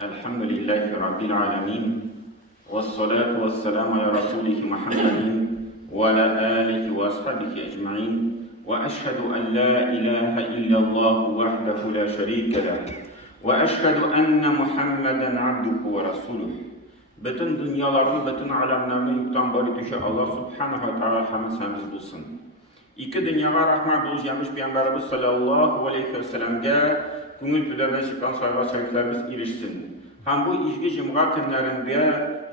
Elhamdülillahi Rabbil alemin. Vessalatu vesselamu ala Resulih Muhammedin ve ala alihi ve ashabihi ecma'in. Ve eşhedü en la ilahe illallah vahdehu la şerike leh. Ve eşhedü enne Muhammeden abduhu ve resuluh. Bütün dünyalarını, bütün alemlerini yoktan bari düşe Allah subhanahu ve ta'ala hamd semiz bulsun. İki dünyaya rahmet bulacağımız Peygamberimiz sallallahu aleyhi ve sellem'e көңіл түлеріне шыққан сайға шәкіртlerimiz erişsin. Hem bu izgi cümğa günlerinde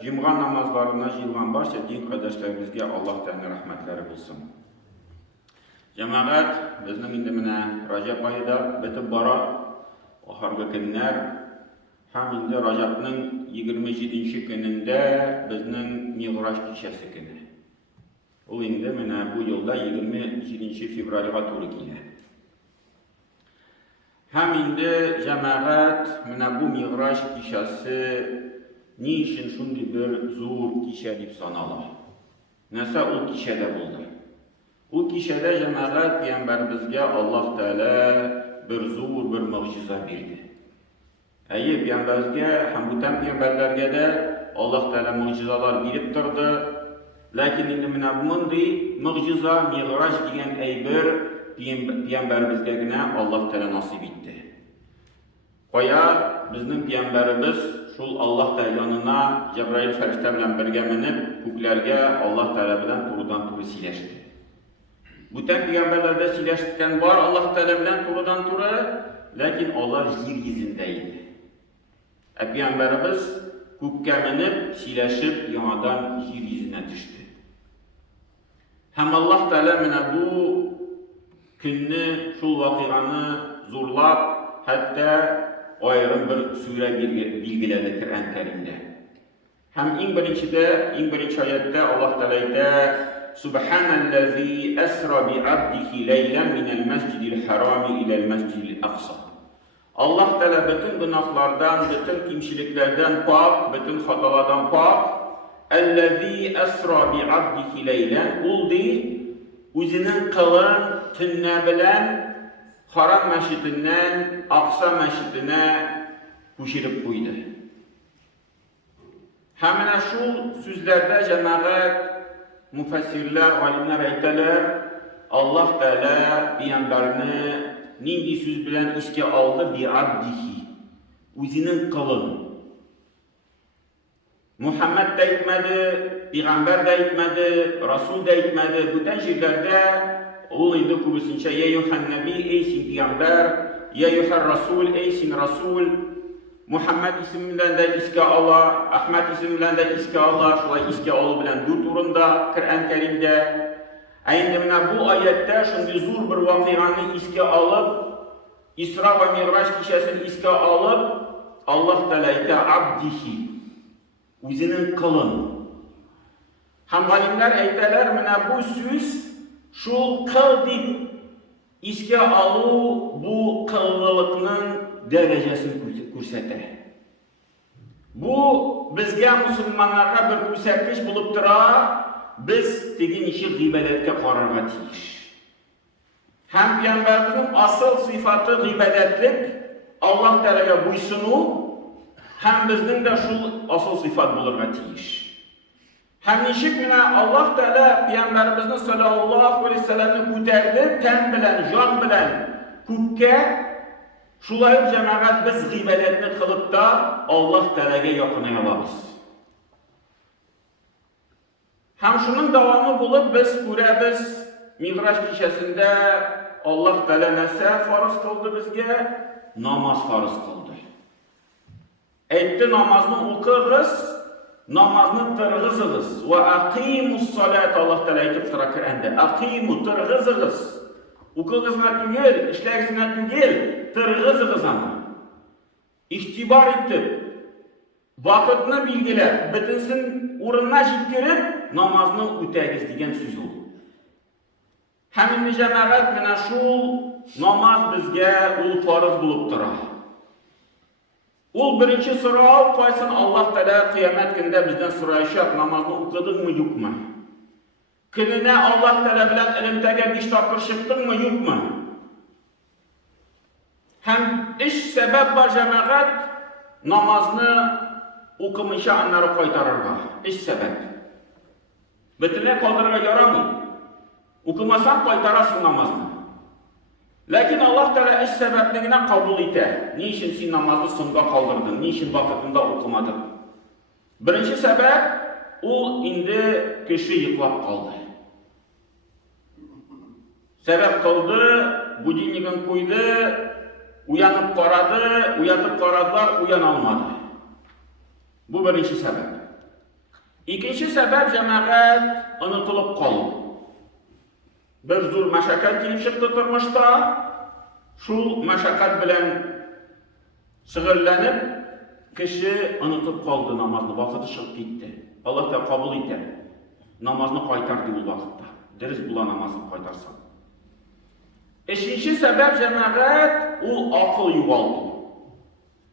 cümğa namazlarına jıyılған barcha din kardeşlerimizge Allah Teala rahmetleri bulsun. Cemaat, bizning indi mine Rajab ayida bitib bara, oxirgi günler, hem indi Rajabning 27 gününde bizning Mi'raj kechasi kuni. O indi mine bu yılda 27 fevralga to'g'ri keladi. Hem indi cemaat mine bu Mi'raj kechasi ne için şunday bir zo'r kecha deb sanala. Nasa o kechada bo'ldi. O kechada cemaat Peygamberimizga Allah Teala bir zo'r bir mo'jiza berdi. Ayy Peygamberimizga ham o'tan peygamberlarga da Allah Teala mo'jizalar berib turdi. Lakin endi mine bunday mo'jiza Mi'raj degan aybir Peygamberimizgagina Allah Teala nasip etdi. Qoya bizning Peygamberimiz şul Allah Teala yanına Cebrail farishta bilan birga minib ko'klarga Allah Teala bilan to'g'ridan to'g'ri siylashdi. Butun peygamberlarda siylashgan bor Allah Teala bilan to'g'ridan to'g'ri, lakin ular yer yuzida edi. Peygamberimiz ko'kka minib siylashib yonadan yer yuzuna tushdi. Hem Allah Teala mana bu kunni şul voqeani zo'rlab hatta ayrım bir sure bilgiledi Kur'an-ı Kerim'de. Hem eng birinchi oyatda Allah Teala aytadi: Subhanallazi asra bi 'abdihi laylan minal masjidil harami ilal masjidil aqsa. Allah Teala bütün günahlardan, bütün kimçiliklerden pak, bütün hatalardan pak. Allazi asra bi 'abdihi laylan uldi o'zining qilin tunna bilan Haram meşidinden Aksa meşidine koşirip koydu. Hemen şu sözlerde cemaat, müfessirler, alimler aytalar, Allah Teala Peygamberini nindi söz bilen işe aldı bi abdihi. Özünün kılın. Muhammed de etmedi, Peygamber de etmedi, Resul de etmedi. Bütün şeylerde o indi kubusinçe ya yuhan nebi eysin peygamber, ya yuhan rasul eysin rasul. Muhammed isminden de iske Allah, Ahmet isminden de iske Allah, şulay iske Allah bilen dört orunda Kur'an-ı Kerim'de. Ayında bu ayette şimdi zor bir vakıyanı iske alıp, İsra ve Mi'raj kişisini iske alıp, Allah Teala'yı abdihi, özünün kılın. Hem alimler aytalar bu söz, şul kıl deyip iske alı bu kıllılıkның derecesini ko'rsatadi. Bu bizga musulmonlarga bir ko'rsatkich bo'lib tura, biz tegin ishi g'ibatga qarorga tegish. Ham Peygamberimizning asıl sıfatı g'ibatlik, Allah Teala'ga bo'ysunu, ham bizning de şul asıl sıfat bo'lirga tegish. Hemşik bina Allah Teala Peygamberimizni sallallahu aleyhi ve sellem'ni ko'tardi, tan bilan, jon bilan ko'kka. Şulay cemaat biz g'ibatni qilib da Allah Teala'ga yaqinlay olamiz. Ham shuning davomi bo'lib biz ko'ramiz, Mi'raj kechasida Allah Teala nasa farz qildi bizga? Namoz farz qildi. Aytdi namozni o'qig'iz, namazını tırgızınız ve aqimus salat Allah Teala aytib tura Kur'anda. Aqimu tırgızınız. O'qig'izna tugil, ishlaringizna tugil, tırgızınız ama. İhtibar etib, vaqtni belgilab, bitinsin o'rinna yetkirib, namozni o'tagiz degan so'z u. Hamma jamoat mana shu namoz bizga ul farz bo'lib turadi. Ul birinchi so'rov qo'ysin Allah Teala qiyomat kunida bizdan so'rayshaq namozni o'qidingmi yo'qmi? Kunida Allah Teala bilan ilmdagi ish topishibdingmi yo'qmi? Hem iş sebep var cemaat namazını okumayışa anları kaytarırlar. İş sebep. Bütünle kaldırığa yaramıyor. Okumasan kaytarasın namazını. Lakin Allah Teala iş sebeplerine kabul eder. Niçin sen namazı songa kaldırdın? Niçin vakitinde okumadın? Birinci sebep, o indi kişi yıklap kaldı. Sebep kıldı, budilnikini koydu, uyanıp karadı, uyatıp karadılar, uyanalmadı. Bu birinci sebep. İkinci sebep cemaat unutulup kaldı. Bir zor meşakkat gelip çıktı durmuşta, şu meşakkat bilen şıgırlanıp, kişi unutup kaldı namazını, vakıtı çıkıp gitti. Allah da kabul eder. Namazını kaytardı bu vakitte. Deriz bula namazını kaytarsan. Üçüncü sebep cemaat, o akıl yuvaldı.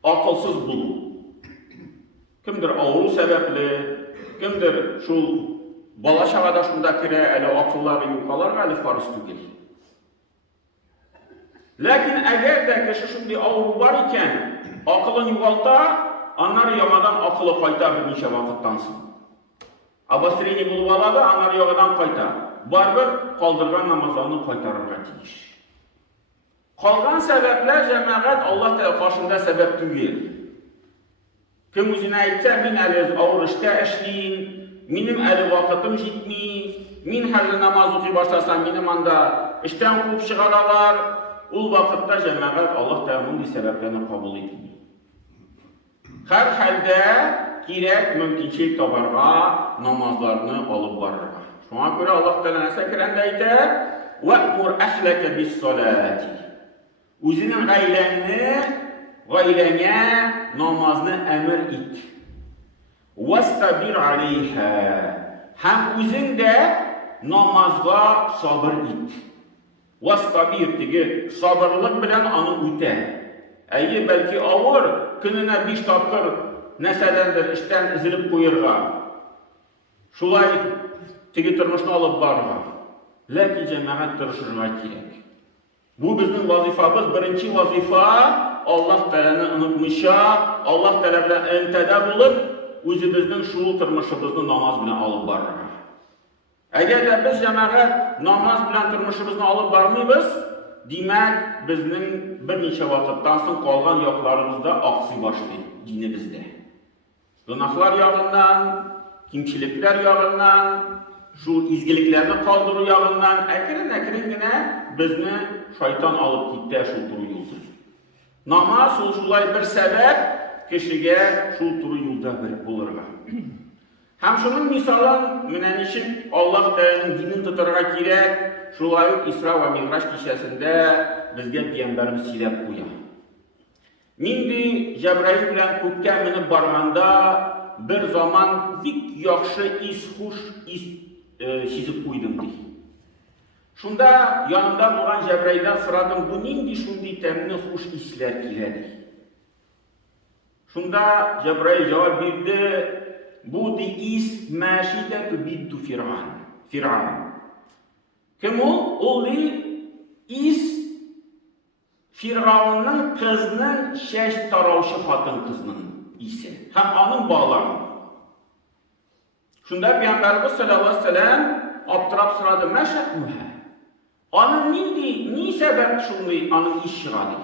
Akılsız bulu. Kimdir ağrı sebepli, kimdir şu bala şağada şunda kire, eli akılları yukalar, eli farız tügül. Lakin eğer de kişi şimdi ağrı var iken, akılın yuvalda, onlar yamadan akıllı kaytar bir neçə vakıttansın. Abastrini bulup aladı, onlar yamadan kaytar. Barbir kaldırgan namazlarını kaytarırlar deyiş. Kalgan sebepler cemaat Allah Teala karşında sebep tügül. Kim özüne aytsa, min əli ağır işdə işleyin, benim əli vakitim jitmey, min her namaz okuy başlasam, benim anda işten kup çıgaralar, o vakitte cemaat Allah Teala bunun sebeplerini kabul etmiyor. Her halde gerek mümkünçilik tabarga namazlarını alıp varırga. Şuna göre Allah Teala nəsə kirəndə aytır, وَأْمُرْ أَحْلَكَ بِالصَّلَاةِ Özünün gaylene namazını emir et. وَاسْتَبِرْ عَلَيْهَا Hem özün de namazga sabır et. وَاسْتَبِرْ degi sabırlık bilen anı öte. Eğer belki ağır, gününe 5 tapkır neselendir, işten izilip koyurga. Şulay tegi turmuşunu alıp barga. Lakin cemaat tırışırga gerek. Bu bizim vazifamız, birinci vazifa Allah Teala'nı unutmuşa, Allah Teala bilen entede bulup, özümüzün şuul tırmışımızını namaz bilen alıp barga. Eğer de biz cemaat namaz bilen tırmışımızını alıp barmıyız, demek bizim bir neçə vakittan sonra kalgan yaklarımızda aksi başlayır dinimizde. Günahlar yağından, kimçilikler yağından, şu izgiliklerini kaldırı yağından, ekirin yine bizni şeytan alıp gitti şu turu yolda. Namaz şulay bir sebep kişiye şu turu yolda verip bulurga. Hem şunun misalın münenişip Allah Teala'nın dinini tutarga gerek, şulay İsra ve Mi'raç kişisinde bizge Peygamberimiz silep koya. Mindi Cebrail bilen kökke minip barganda bir zaman vik yaxşı huş sizip koydum dey. Şunda yanımda bulan Cebrail'den sıradım, bu nindi şundi temini huş isler kiledi. Şunda Cebrail cevap verdi, bu di is məşidetu biddu Fir'an. Kim o? O di is Firavun'un kızının şeş taravşı hatın kızının isi. Hem anın bağlarının. Şunda Peygamberimiz sallallahu aleyhi ve sellem aptırap sıradı məşəkmuhə. Anın ni sebep şunlu anın iş şıradı.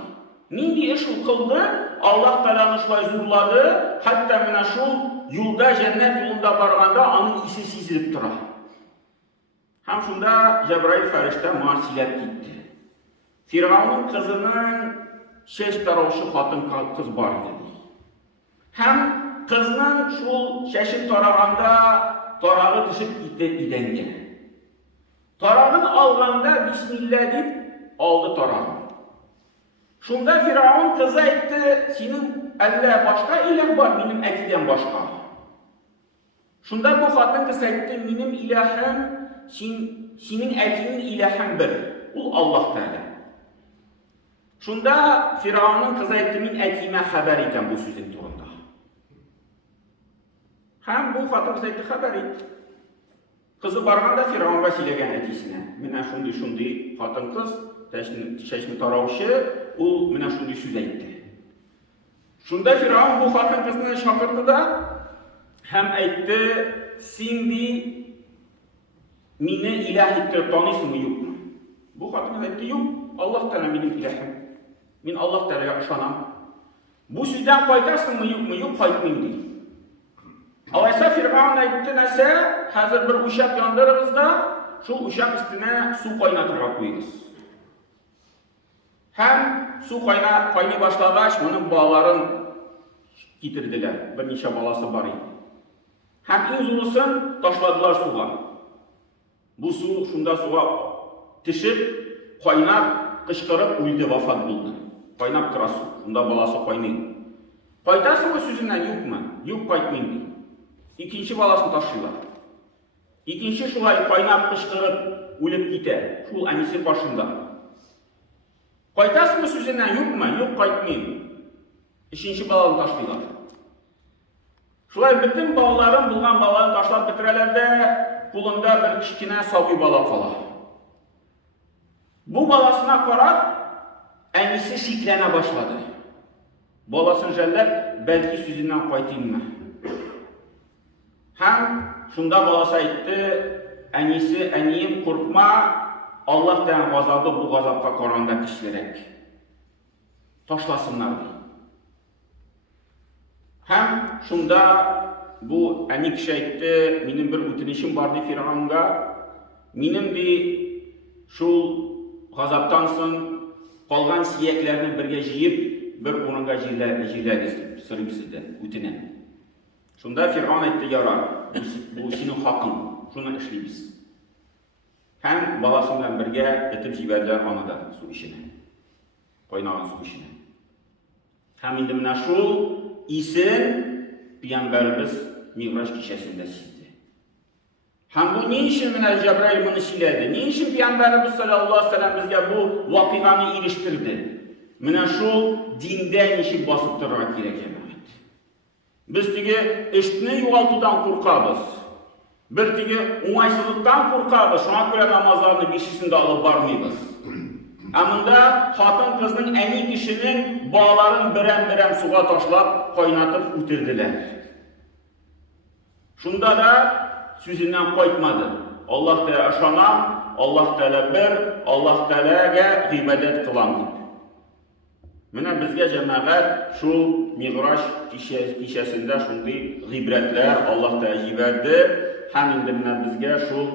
Nindi iş kıldı, Allah Teala'nı şulay zurladı, hatta mine şul yolda cennet yolunda barganda anın isi sizilip durar. Hem şunda Cebrail ferişte marsilep gitti. Firavun'un kızının şeş taravşı hatın kız var dedi. Hem kızının şu şeşin tarağında tarağı düşüp gitti idenge. Tarağın alganda Bismillah deyip aldı tarağı. Şunda Firavun kıza etti, senin elle başka ilah var, benim etiden başka. Şunda bu hatın kıza etti, benim ilahım, senin etinin ilahım bir. Bu Allah Teala. Şunda Firavun'un kıza etti, min etime haber eten bu sözün turunda. Hem bu hatın kıza etti, haber etti. Kızı barganda Firavun'a silegen etisine. Mine şundi hatın kız, şeşmi taravşı, ул менә шундый сүз әйтте. Шунда Фиргавн бу хатын кызны чакырды да һәм әйтте: "Син ди мине илаһ итеп танысыңмы, юкмы?" Бу хатын әйтте: "Юк, Аллаһ Тәгалә минем илаһым. Мин Аллаһ Тәгаләгә ышанам." Бу сүздән кайтасыңмы, юкмы? Юк, кайтмыйм ди. Алайса Фиргавн әйтте нәрсә? Хәзер бер учак яндырыгыз да, шул учак өстенә су кайнатырга куегыз. Һәм су кайный башлагач, моның балаларын китерделәр. Берничә баласы бар иде. Һәм иң зурысын ташладылар суга. Бу су шунда суга төшеп, кайнап, кычкырып үлде, вафат булды. Кайнап тора су. Шунда баласы кайный. Кайтасыңмы сүзеннән, юкмы? Юк, кайтмыйм ди. Икенче баласын ташлыйлар. Икенче шулай кайнап, кычкырып үлеп китә. Шул әнисе башында. Кайтасыңмы сүзеннән, юкмы? Юк, кайтмыйм. Өченче баланы ташлыйлар. Шулай бөтен балаларын, булган балаларын ташлап бетерәләр дә, кулында бер кичкенә сабый бала кала. Бу баласына карап, әнисе шикләнә башлады. Баласын жәлләп, бәлки сүзеннән кайтыйммы? Һәм шунда баласы әйтте: "Әнисе, әнием, куркма, Аллаһ Тәгалә газабы бу газапка караганда көчлерәк. Ташласыннар" ди. Һәм шунда бу әни кеше әйтте: "Минем бер үтенечем бар" ди Фиргавнга. "Минем ди шул газаптан соң калган сиякләрне бергә җыеп, бер урынга җирләгез дип сорыйм сездән, үтенәм." Шунда Фиргавн әйтте: "Ярар, бу синең хакың, шуны эшлибез." Һәм баласы белән бергә этеп җибәрделәр аны да су эченә. Кайнаган су эченә. Һәм инде менә шул исен Пәйгамбәрбез Мигъраҗ кичәсендә сизде. Һәм бу ни өчен менә Җәбраил моны сөйләде? Ни өчен Пәйгамбәрбез саллаллаһу алейһи ва саллям безгә бу вакыйганы ирештерде? Менә шул диндә ничек басып торырга кирәк җәмәгать. Без теге эшне югалтудан куркабыз. Бер теге уңайсызлыктан куркабыз. Шуңа күрә намазларны бишесендә алып бармыйбыз. Ә монда хатын кызның әни кешенең балаларын берәм-берәм суга ташлап, кайнатып үтерделәр. Шунда да сүзеннән кайтмады. Аллаһ Тәгалә ышанам, Аллаһ Тәгалә бер, Аллаһ Тәгаләгә гыйбадәт кылам дип. Менә безгә җәмәгать шул Мигъраҗ кичәсендә шундый гыйбрәтләр Аллаһ Тәгалә җибәрде. Һәм инде менә безгә шул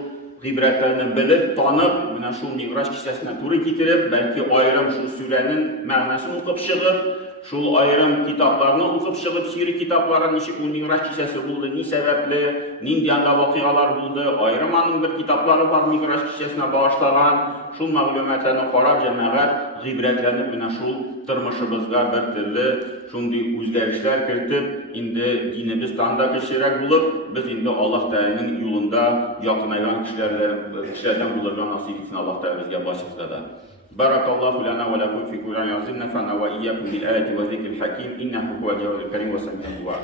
гыйбрәтләрне белеп, танып, менә шул Мигъраҗ кичәсенә туры китереп, бәлки аерым шул сүрәнең мәгънәсен укып чыгып, шул аерым китапларны укып чыгып, сирри китапларын ничек ул Мигъраҗ кичәсе булды, ни сәбәпле, нинди анда вакыйгалар булды, аерым аның бер китаплары бар Мигъраҗ кичәсенә багышлаган, шул мәгълүматларны карап җәмәгать гыйбрәтләрне менә шул тормышыбызга бер төрле шундый үзгәрешләр кертеп, инде динебездән да кечерәк булып, без инде Аллаһ Тәгаләнең юлында якынайган кешеләрдән булырга насыйп итсен Аллаһ Тәгалә безгә барчабызга да. Баракаллаху лана ва лакум фи Кур'ан язилна фана ва iyyakum bil ayati wa zikril hakim innahu huwal jawwadul karim wa sami'ud du'a.